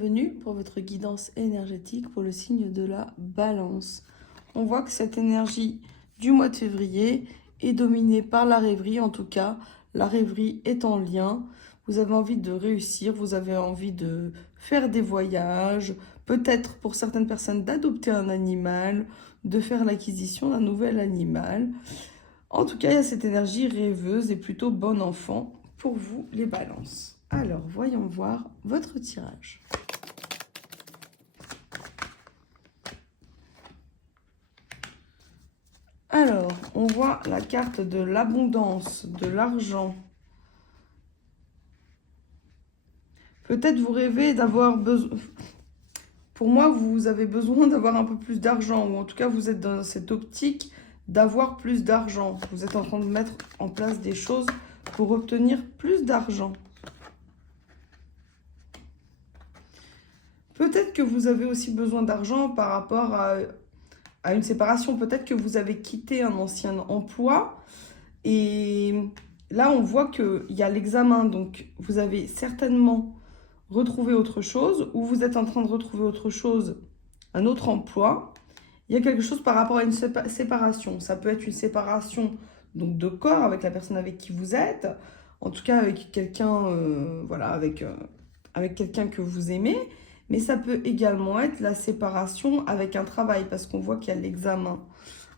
bienvenue pour votre guidance énergétique pour le signe de la Balance. On voit que cette énergie du mois de février est dominée par la rêverie. En tout cas, la rêverie est en lien. Vous avez envie de réussir, vous avez envie de faire des voyages, peut-être pour certaines personnes d'adopter un animal, de faire l'acquisition d'un nouvel animal. En tout cas, il y a cette énergie rêveuse et plutôt bon enfant pour vous, les balances. Alors, voyons voir votre tirage. Alors, on voit la carte de l'abondance, de l'argent. Peut-être vous rêvez d'avoir besoin... Pour moi, vous avez besoin d'avoir un peu plus d'argent, ou en tout cas, vous êtes dans cette optique d'avoir plus d'argent. Vous êtes en train de mettre en place des choses pour obtenir plus d'argent. Peut-être que vous avez aussi besoin d'argent par rapport à une séparation. Peut-être que vous avez quitté un ancien emploi. Et là, on voit qu'il y a l'examen. Donc, vous avez certainement retrouvé autre chose. Ou vous êtes en train de retrouver autre chose, un autre emploi. Il y a quelque chose par rapport à une séparation. Ça peut être une séparation donc, de corps avec la personne avec qui vous êtes. En tout cas, avec quelqu'un voilà, avec quelqu'un que vous aimez. Mais ça peut également être la séparation avec un travail, parce qu'on voit qu'il y a l'examen.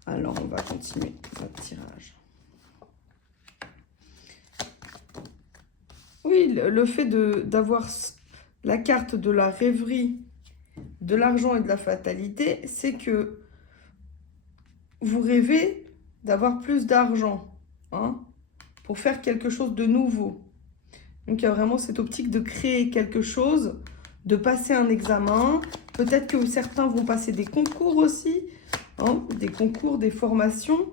Alors, on va continuer notre tirage. Oui, le fait d'avoir la carte de la rêverie, de l'argent et de la fatalité, c'est que vous rêvez d'avoir plus d'argent, hein, pour faire quelque chose de nouveau. Donc, il y a vraiment cette optique de créer quelque chose, de passer un examen. Peut-être que certains vont passer des concours aussi, hein, des concours, des formations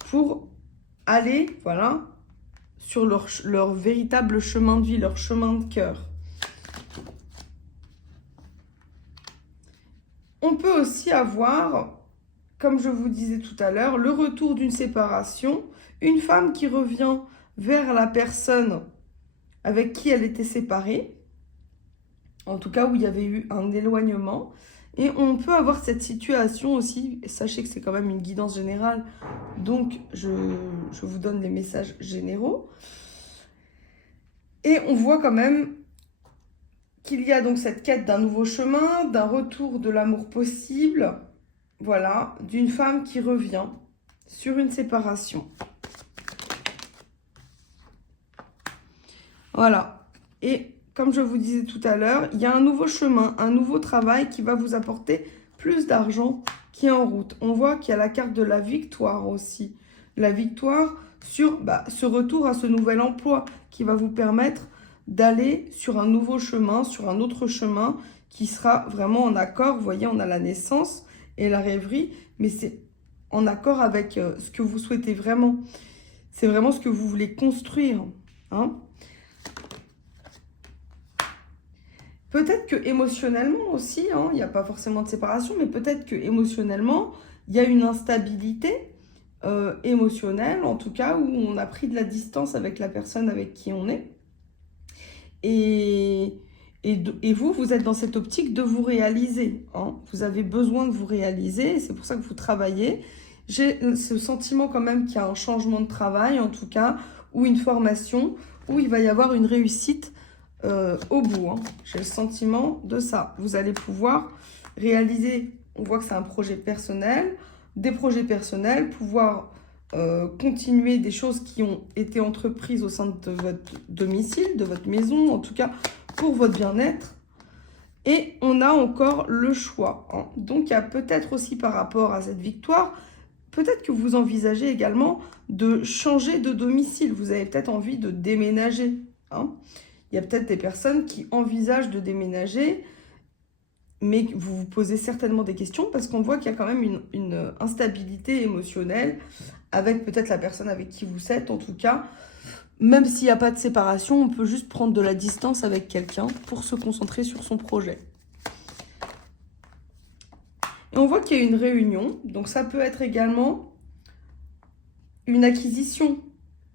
pour aller, voilà, sur leur véritable chemin de vie, leur chemin de cœur. On peut aussi avoir, comme je vous disais tout à l'heure, le retour d'une séparation, une femme qui revient vers la personne avec qui elle était séparée, en tout cas où il y avait eu un éloignement. Et on peut avoir cette situation aussi, sachez que c'est quand même une guidance générale, donc je vous donne les messages généraux. Et on voit quand même qu'il y a donc cette quête d'un nouveau chemin, d'un retour de l'amour possible, voilà, d'une femme qui revient sur une séparation. Voilà, et comme je vous disais tout à l'heure, il y a un nouveau chemin, un nouveau travail qui va vous apporter plus d'argent qui est en route. On voit qu'il y a la carte de la victoire aussi. La victoire sur ce retour à ce nouvel emploi qui va vous permettre d'aller sur un nouveau chemin, sur un autre chemin qui sera vraiment en accord. Vous voyez, on a la naissance et la rêverie, mais c'est en accord avec ce que vous souhaitez vraiment. C'est vraiment ce que vous voulez construire, hein. Peut-être que émotionnellement aussi, hein, il n'y a pas forcément de séparation, mais peut-être que émotionnellement, il y a une instabilité émotionnelle, en tout cas, où on a pris de la distance avec la personne avec qui on est. Et vous êtes dans cette optique de vous réaliser, hein. Vous avez besoin de vous réaliser, et c'est pour ça que vous travaillez. J'ai ce sentiment quand même qu'il y a un changement de travail, en tout cas, ou une formation, où il va y avoir une réussite au bout, hein. J'ai le sentiment de ça. Vous allez pouvoir réaliser, on voit que c'est un projet personnel, des projets personnels, pouvoir continuer des choses qui ont été entreprises au sein de votre domicile, de votre maison, en tout cas pour votre bien-être. Et on a encore le choix, hein. Donc il y a peut-être aussi par rapport à cette victoire, peut-être que vous envisagez également de changer de domicile. Vous avez peut-être envie de déménager, hein. Il y a peut-être des personnes qui envisagent de déménager, mais vous vous posez certainement des questions parce qu'on voit qu'il y a quand même une instabilité émotionnelle avec peut-être la personne avec qui vous êtes. En tout cas, même s'il n'y a pas de séparation, on peut juste prendre de la distance avec quelqu'un pour se concentrer sur son projet. Et on voit qu'il y a une réunion, donc ça peut être également une acquisition,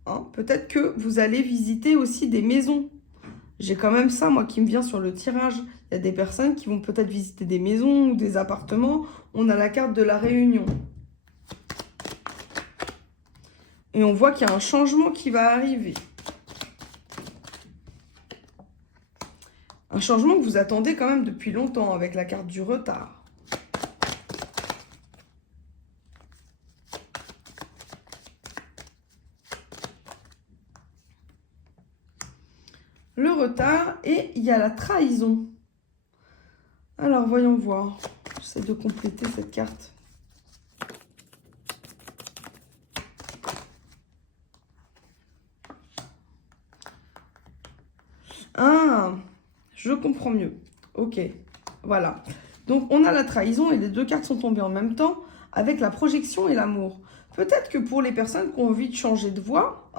hein. Peut-être que vous allez visiter aussi des maisons. J'ai quand même ça, moi, qui me vient sur le tirage. Il y a des personnes qui vont peut-être visiter des maisons ou des appartements. On a la carte de la réunion. Et on voit qu'il y a un changement qui va arriver. Un changement que vous attendez quand même depuis longtemps avec la carte du retard. Le retard et il y a la trahison. Alors, voyons voir. J'essaie de compléter cette carte. Ah, je comprends mieux. Ok, voilà. Donc, on a la trahison et les deux cartes sont tombées en même temps avec la projection et l'amour. Peut-être que pour les personnes qui ont envie de changer de voie,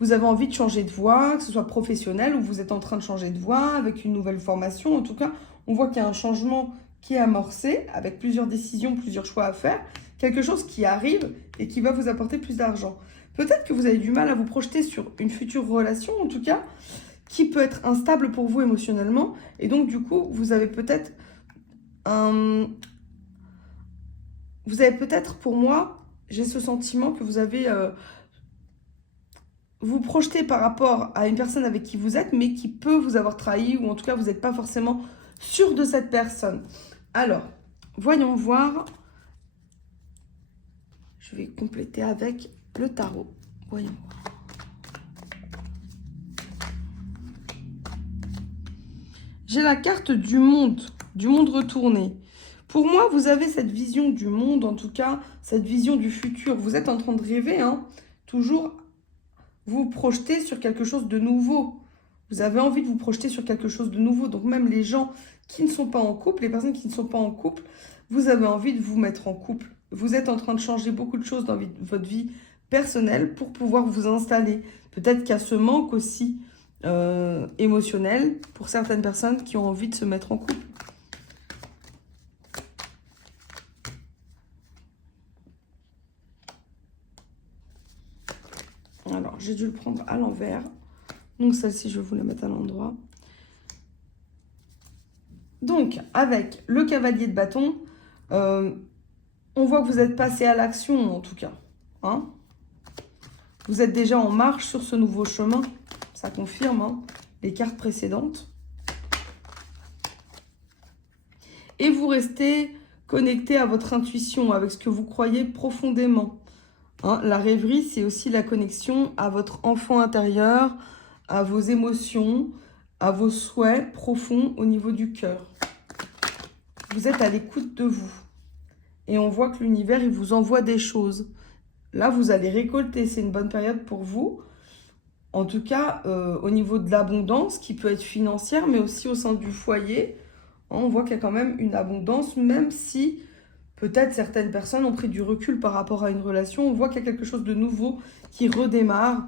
vous avez envie de changer de voie, que ce soit professionnel ou vous êtes en train de changer de voie avec une nouvelle formation. En tout cas, on voit qu'il y a un changement qui est amorcé avec plusieurs décisions, plusieurs choix à faire. Quelque chose qui arrive et qui va vous apporter plus d'argent. Peut-être que vous avez du mal à vous projeter sur une future relation, en tout cas, qui peut être instable pour vous émotionnellement. Et donc, du coup, vous avez peut-être pour moi, j'ai ce sentiment que vous avez... vous projetez par rapport à une personne avec qui vous êtes, mais qui peut vous avoir trahi, ou en tout cas, vous n'êtes pas forcément sûr de cette personne. Alors, voyons voir. Je vais compléter avec le tarot. Voyons voir. J'ai la carte du monde retourné. Pour moi, vous avez cette vision du monde, en tout cas, cette vision du futur. Vous êtes en train de rêver, toujours vous projeter sur quelque chose de nouveau. Vous avez envie de vous projeter sur quelque chose de nouveau. Donc même les gens qui ne sont pas en couple, les personnes qui ne sont pas en couple, vous avez envie de vous mettre en couple. Vous êtes en train de changer beaucoup de choses dans votre vie personnelle pour pouvoir vous installer. Peut-être qu'il y a ce manque aussi émotionnel pour certaines personnes qui ont envie de se mettre en couple. Alors, j'ai dû le prendre à l'envers. Donc, celle-ci, je vais vous la mettre à l'endroit. Donc, avec le cavalier de bâton, on voit que vous êtes passé à l'action, en tout cas. Vous êtes déjà en marche sur ce nouveau chemin. Ça confirme les cartes précédentes. Et vous restez connecté à votre intuition, avec ce que vous croyez profondément. La rêverie, c'est aussi la connexion à votre enfant intérieur, à vos émotions, à vos souhaits profonds au niveau du cœur. Vous êtes à l'écoute de vous. Et on voit que l'univers, il vous envoie des choses. Là, vous allez récolter. C'est une bonne période pour vous. En tout cas, au niveau de l'abondance, qui peut être financière, mais aussi au sein du foyer, on voit qu'il y a quand même une abondance, même si peut-être certaines personnes ont pris du recul par rapport à une relation. On voit qu'il y a quelque chose de nouveau qui redémarre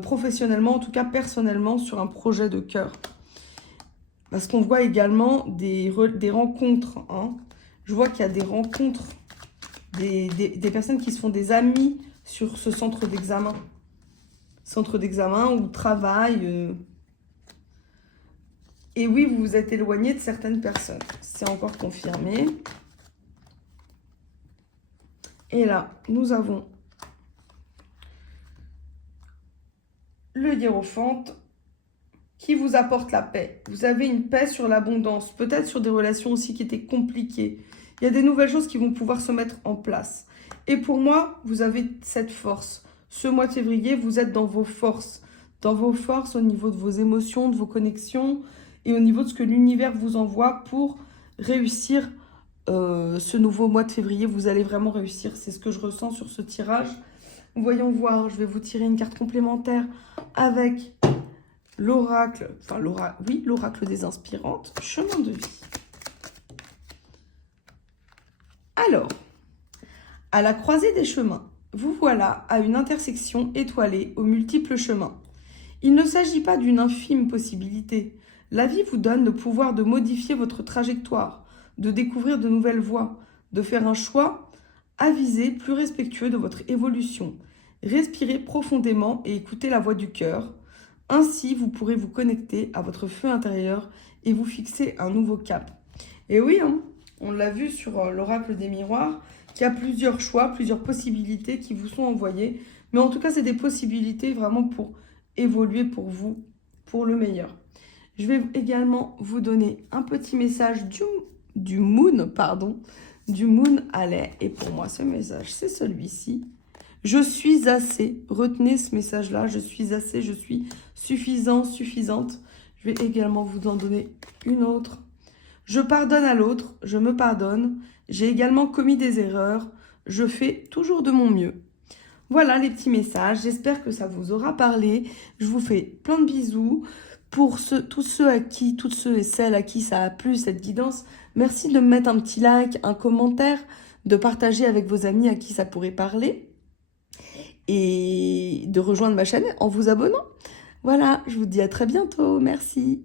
professionnellement, en tout cas personnellement, sur un projet de cœur. Parce qu'on voit également des rencontres. Je vois qu'il y a des rencontres, des personnes qui se font des amis sur ce centre d'examen. Centre d'examen ou travail. Et oui, vous vous êtes éloigné de certaines personnes. C'est encore confirmé. Et là, nous avons le hiérophante qui vous apporte la paix. Vous avez une paix sur l'abondance, peut-être sur des relations aussi qui étaient compliquées. Il y a des nouvelles choses qui vont pouvoir se mettre en place. Et pour moi, vous avez cette force. Ce mois de février, vous êtes dans vos forces. Dans vos forces au niveau de vos émotions, de vos connexions et au niveau de ce que l'univers vous envoie pour réussir ce nouveau mois de février. Vous allez vraiment réussir. C'est ce que je ressens sur ce tirage. Voyons voir. Je vais vous tirer une carte complémentaire avec l'oracle. Enfin, l'oracle des inspirantes. Chemin de vie. Alors, à la croisée des chemins, vous voilà à une intersection étoilée aux multiples chemins. Il ne s'agit pas d'une infime possibilité. La vie vous donne le pouvoir de modifier votre trajectoire, de découvrir de nouvelles voies, de faire un choix avisé, plus respectueux de votre évolution. Respirez profondément et écoutez la voix du cœur. Ainsi, vous pourrez vous connecter à votre feu intérieur et vous fixer un nouveau cap. Et oui, hein, on l'a vu sur l'oracle des miroirs, qu'il y a plusieurs choix, plusieurs possibilités qui vous sont envoyées. Mais en tout cas, c'est des possibilités vraiment pour évoluer pour vous, pour le meilleur. Je vais également vous donner un petit message du Moon, du Moon Allais. Et pour moi, ce message, c'est celui-ci. Je suis assez. Retenez ce message-là. Je suis assez, je suis suffisant, suffisante. Je vais également vous en donner une autre. Je pardonne à l'autre, je me pardonne. J'ai également commis des erreurs. Je fais toujours de mon mieux. Voilà les petits messages. J'espère que ça vous aura parlé. Je vous fais plein de bisous. Pour tous ceux et celles à qui ça a plu, cette guidance, merci de me mettre un petit like, un commentaire, de partager avec vos amis à qui ça pourrait parler et de rejoindre ma chaîne en vous abonnant. Voilà, je vous dis à très bientôt. Merci.